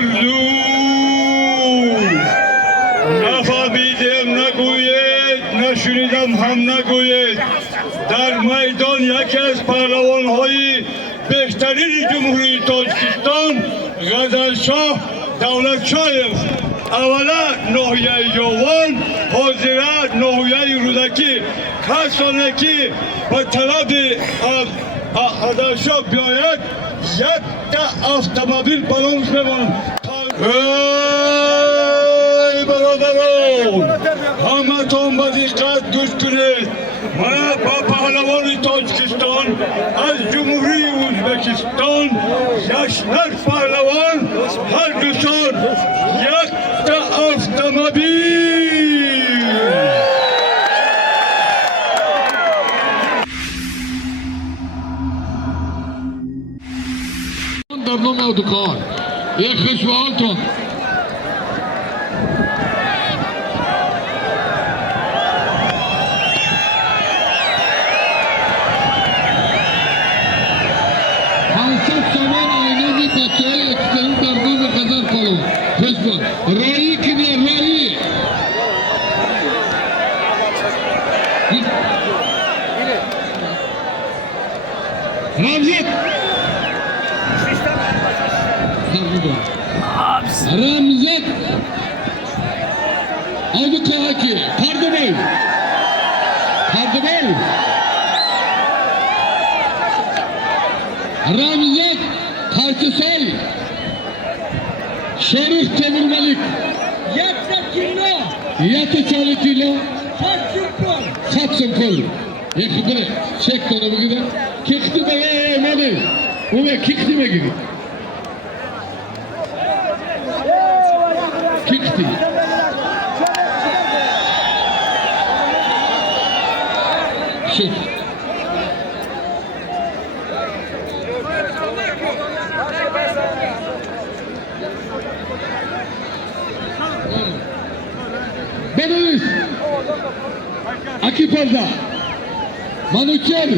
آرزو نفهمیدم نگوید، نشنیدم هم نگوید. در میدان یکی از پهلوان‌های بهترین جمهوری تاجیکستان غزلشاه دولتشاهیف، اولا ناحیه جوان، حاضره ناحیه رودکی، کسانی که به طلب غزلشاه بیاید یک تا اتومبیل برامش میمانند. ای برادران، همتون به دقت گوش کنید. من با پهلوان تاجیکستان از جمهوری ازبکستان یک نفر پهلوان هر دو سال یک تا اتومبیل. در نام اودکار یک خشوالتون حاصل سامان آینه بچه های اکترین در نام غزل کلو خشوال رایی کنی رایی رمزت رمزت اودکاکی پردبای رمزت ترکسای شریف تمر ملک یک چالی کیلو 700 کل یک خبره چک کنه بگیره کیختی بگه ایمانه اوه کیختی بگیره کیختی شد بنویس اکی پرده منوچر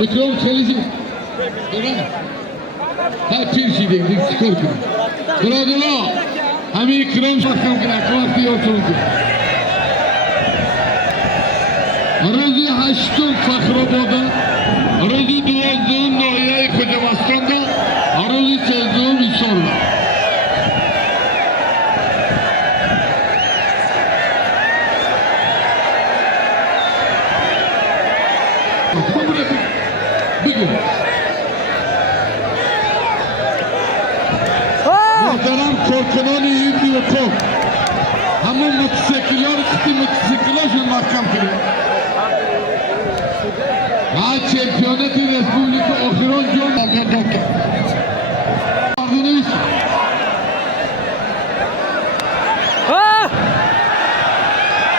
اکرام چلیزی برای ها پیر شیدیم دیگه چکر کنیم برادرها همه اکرام شکم کنه اکو وقتی یارتون کنیم روزی 8 فخرآباده روزی 12 ناحیه کجامستانده روزی 13 انشالله بگو محترم کارکنان ایدی و کوک همون موتوسیکل‌ها رو خطی موتوسیکل‌هاشون محکم کنید و چمپیونت رسپوبلیک آخران جان مردم کرد مردونیش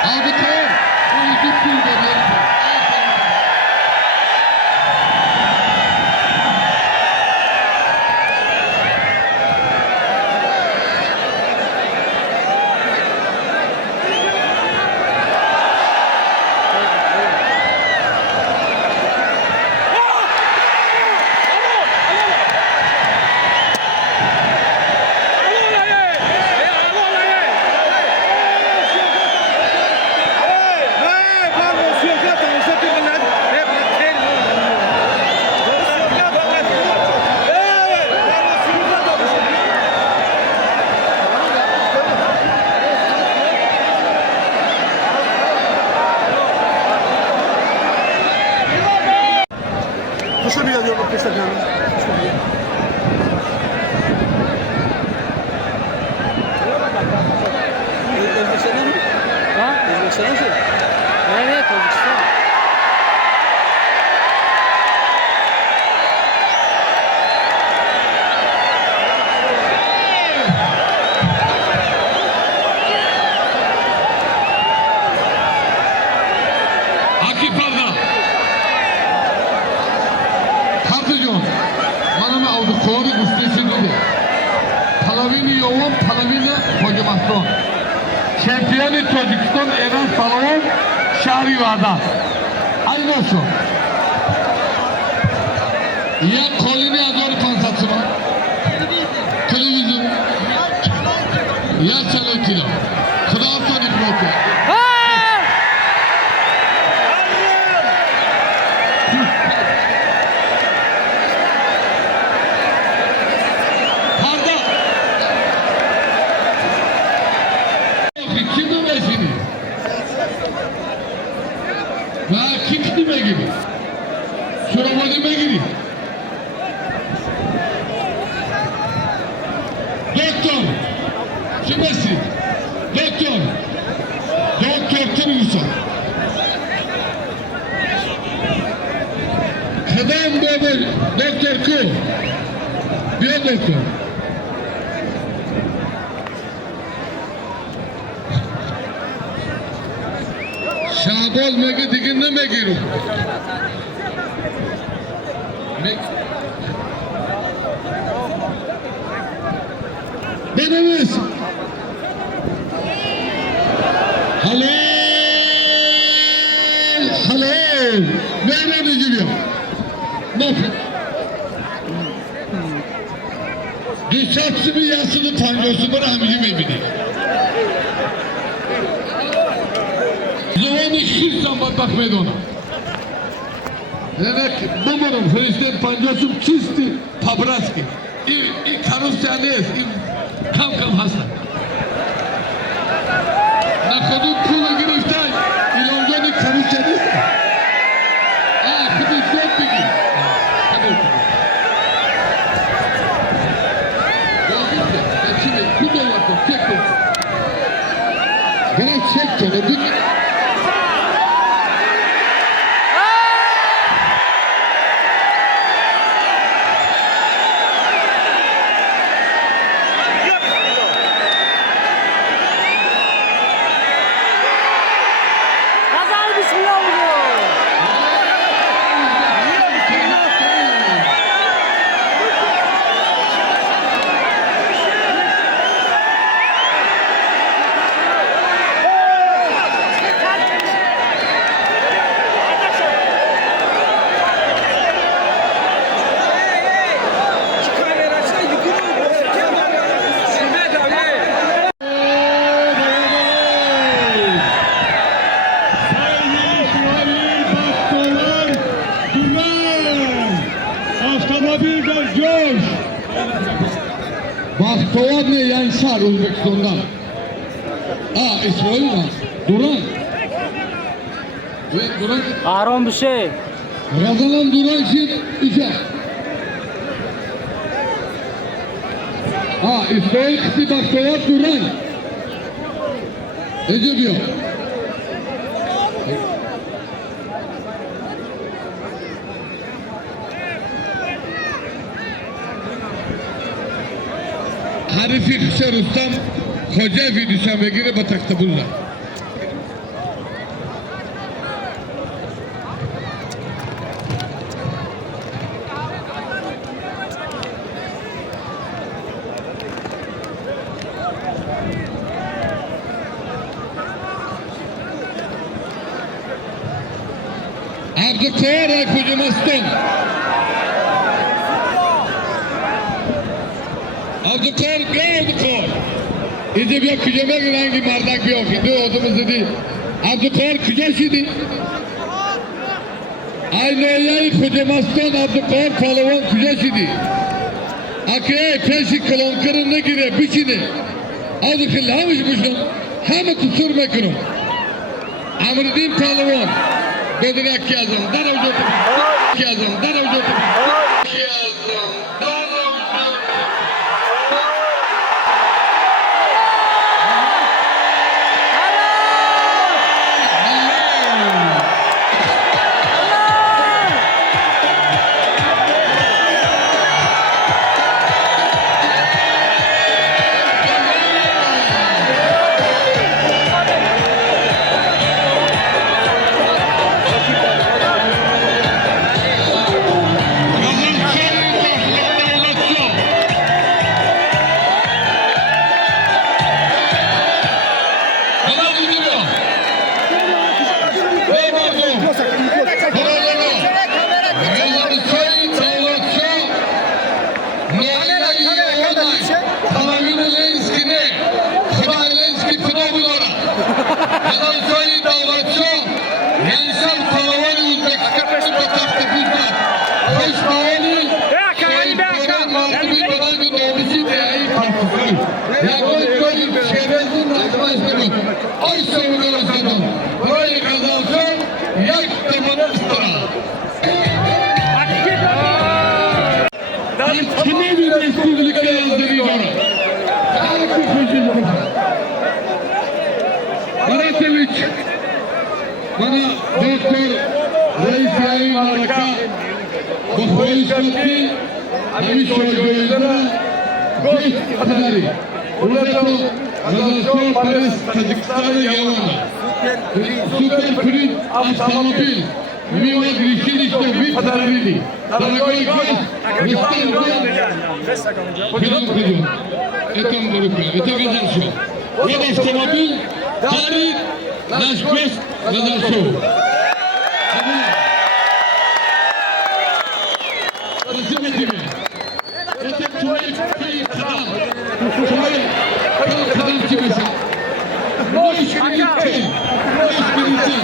آبتر خیلی پول بگیرد Proszę mi radio postawione. Akif Arda Kartıcon Manama Audukori Gustesini'de Palavini Yoğun Palavini Kocamaston Şampiyonu Tacikistan Eren Salon Şahri Vada Aynı olsun Ya kolini ador pansatı var Televizyon Ya çalo kilo. Khuda aftan ikmoke. Harda. Kim mi mesini? Va kim nima gibi? So'rama nima gibi? Doktor. Kimesi? Doktor. Doktor kimsin? Kadam baba doktor ku. Bir doktor. Şabol megi diginne megiru. Benimiz. Halal. Halal. Nereye gidiyor? Nasıl? Düşersi bir yasını tangosu var amcim emini. Zaman işkilsen bakmaydı ona. Demek bumarım Hristiyan pancosum çisti pabraski. I karusyanes, kam hasta. Nakadun kulu giriften, ilongoni karusyanes. Kıdız yok peki. Şimdi kudu vakti çektim. Gene çektim. Avtomobilden coş. Bahtovar ne Yansar Özbekistan'dan. İsmail var. Duran. Evet Duran. Aron bir şey. Razalan Duran için işe. İsmail kısı Bahtovar Duran. Ece diyor. Harifi Kışa Rustam Hoca Vidüşen ve gire batakta bunlar. Abdülkâr Kucumaston. Abdülkâr gel Abdülkâr. İzib yok küceme girengi mardak yok. İndi odumuz dedi. Abdülkâr küceşidi. Aynı yayı Kucumaston Abdülkâr Palavan küceşidi. Akıya peşi kılon gire biçini. Abdülkâr hamış buşun. Hem kusur mekrum. Amrıdin Palavan. Bedirak yazın. Darav jotu. Yazın. Darav jotu. Yazın. Diyavara. Federasyonu davlatçı, Yenisel Kalavari Uzbekistan'ı da taktı bizden. Hoş mağali, Şeyh'in mağlubi balanı doğrusu değerli partisi. Yaklaşık şerefin arkadaşları, ay savunuyoruz adam. Burayı kazansın, yak zamanı ıstara. Kime bir Respublika yazdırıyor bana? Baraseviç, bana doktor Reis Yayın Maraka, bu Hoyuşkatki, Hamiş Hoyuşkatki, Beş Kadari, Uleto, Radasyon Paris, Tacikistan'ı Yavana, Super Print, Avtomobil, Mima Grişilişte, Vip Kadarini, Daragoy Gaz, Müstan'da, Kıdam Kıdam, Etam Dorukla, Etam Kazanşo, Vip Avtomobil, Tarih, Naş Göz, Kazanşo. Nasıl etimi? Etam Tümey, Kıyı Kıdam, Tümey, Kıyı Kıdam kimesi? Bu iş bilinçli, bu iş bilinçli.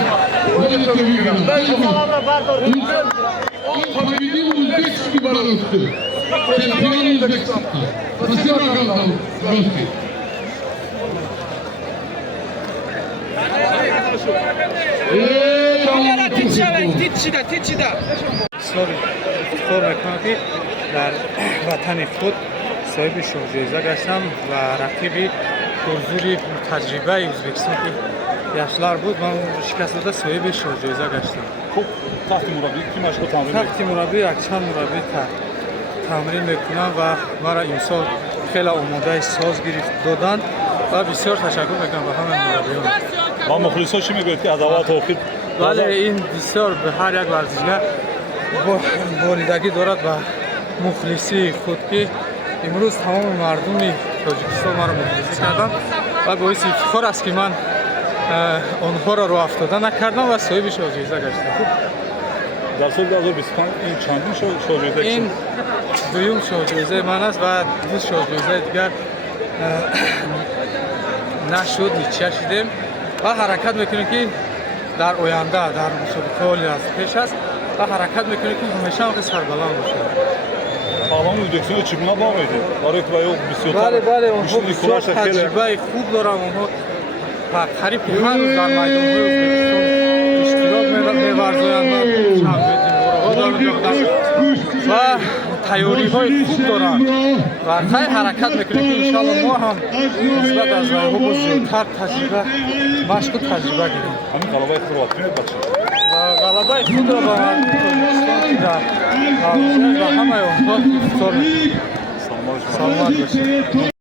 Böyle tabii ki. Победил узбекский бороться. Чемпион Узбекистана. Спасибо, Галдал. Русский. افتخار میکنم که در وطن خود صاحب شوق‌جایزه گشتم و رقیب پرزوری تجربه ازبکستان که یاشلار بود من شکست داده صاحب شوق‌جایزه گشتم. خب تحت مربی کی مشغول تمرین تحت مربی یکچند مربی تمرین میکنم و مرا امسال خیلی آماده ساز گرفت دادن و بسیار تشکر میکنم به همه مربیان. با مخلصا چی میگوید که از اول تا آخر بله این بسیار به هر یک ورزشگر بالیدگی دارد و مخلصی خود که امروز تمام مردم تاجیکستان مرا مخلصی کردند و باعث افتخار است که من آنها را راه افتاده نکردم و صاحب شوق‌جایزه گشتم. در سال 2025 این چندین شوق‌جایزه این دویم شوق‌جایزه من است و دو شوق‌جایزه دیگر نشد نیچه شدیم و حرکت میکنیم که در آینده در مسابقات از پیش است و حرکت میکنیم که همیشه هم سربلند باشیم. پهلوان ازبکستان چگونه باقیده؟ برای که باید بسیار بله اونها بسیار تجربه خوب دارن اونها قریب هر روز در میدان‌های ازبکستان اشتراک می‌ورزند و تیاری‌های خوب دارن و خیلی حرکت میکنیم که انشاءالله ما هم نسبت از اونها زیادتر تجربه مشق و تجربه گیریم. همین غلبه خود را بتونید بخشید. و غلبه خود را به مردم تاجیکستان در و همه اونها افتخار می‌کنیم. سلامت باشید.